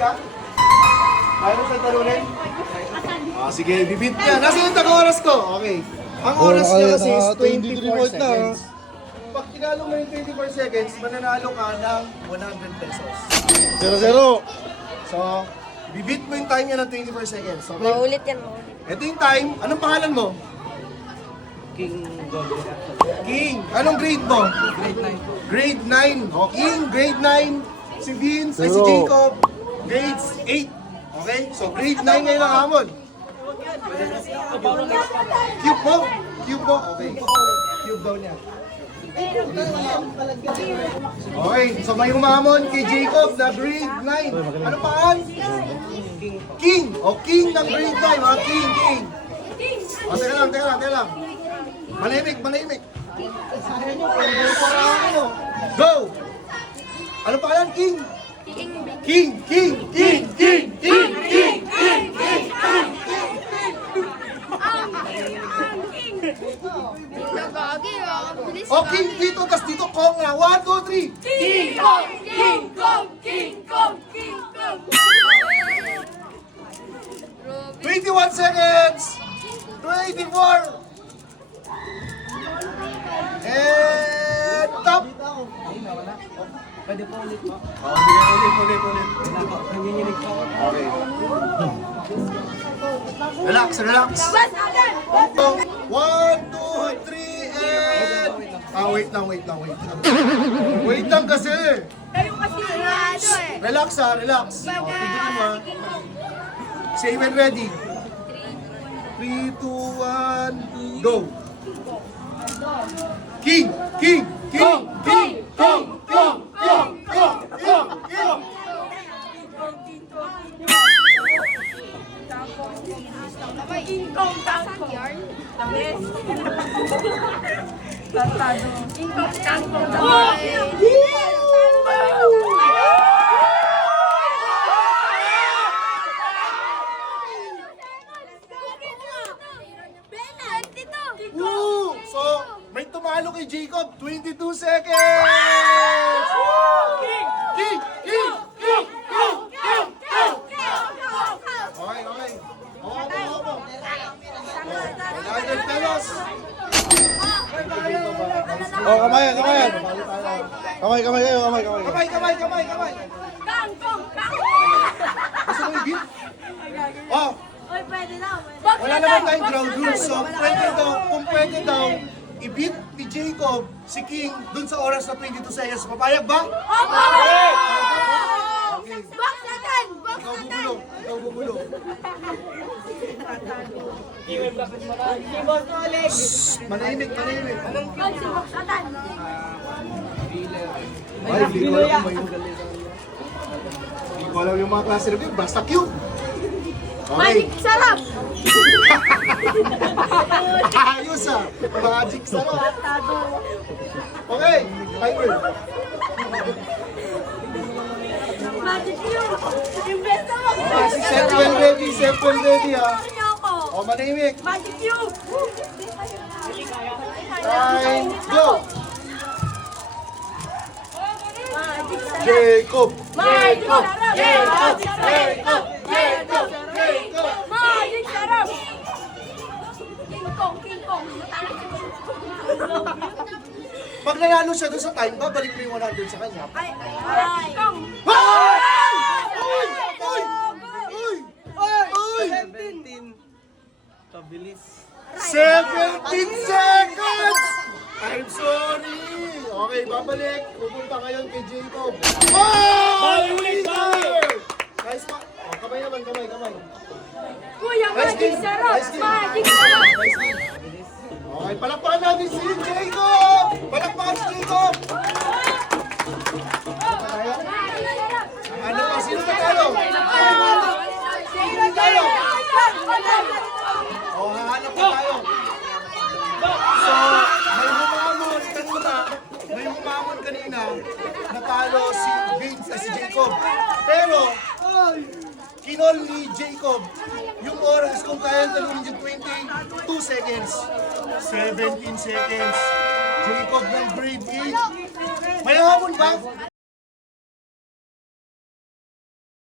ka? Kaya mo siya talunin? Sige, bibit niya. Nasa yung taga-oras ko? Okay. Ang oras niya kasi is 24 seconds. Pag tinalo mo yung 24 seconds, mananalo ka ng 100 pesos. 0-0. So, bibit mo yung time niya ng 24 seconds. Okay? Maulit yan, maulit. Ito yung time. Anong pangalan mo? King. Anong grade mo? Grade 9. O, King, grade 9. Si Vince, ay si Jacob, grade 8. Okay? So, grade 9 ngayon ang hamon. Cube mo? Cube mo? Okay. Cube daw niya. Okay, so may humamon kay Jacob na grade 9. Ano pa? King. O, King ng grade 9. Ha? King. O, teka lang. Manahimik. Go! Ano pa yan, King? King! Nagagi, bilis O, King dito, tas dito, Kong na. 1, 2, 3. King Kong! 21 seconds! 24! And top! Pwede po ulit po. Ulit. Nanginginig po. Okay. Relax. 1, 2, 3, and... Wait lang. Wait lang kasi. Kayo kasi Relax. Tignan mo. Say when ready. 3, 2, 1, go. King. King Kong tangkong. Tamis. King Kong tangkong. Woo! So, may tumalo kay Jacob. 22 seconds! King! Okay. Opo. 100 pesos. Oh, kamay kayo. Kamay. Kangkong. Gusto mo yung beat? Oh, Oy, pwede na. wala naman tayong ground rules. So, kung pwede daw, i-beat ni Jacob si King dun sa oras na 22 seconds. Papayag ba? Okay. Box natin! Ikaw bubulong. Manahimik. Box natin! Ay, hindi ko alam yung mga klase review. Basta cute. Okay. Magic sarap! Ayos Magic sarap. Okay. Timer. Magic yun! Invest mo! Sample ready ha. Ano ako? O, manahimik. Magic Cube! Time, go! Magic sarap! Jacob! Magic sarap! Magic sarap! King Kong! Pag nanalo siya doon sa time, babalik mo yung 100 sa kanya. Ay! King Kong! Uy! 17. Pabilis. 17 seconds! I'm sorry! Okay, babalik. Pupunta ngayon kay Jacob. Nice pa. Oh, kamay naman. Kuya, Nice magic game. sarap! Nice game. Magic sarap! Nice game. Okay, palakpakan natin si Jacob! Palakpakan si Jacob! Ano pa? Sino natalo? O, hahanap pa tayo. So, may humamon kanina, natalo si Vince at si Jacob. Pero, kinol ni Jacob, yung oras kung kaya talunin yung 22 seconds, 17 seconds. Jacob ng grade 8. May hamon ba?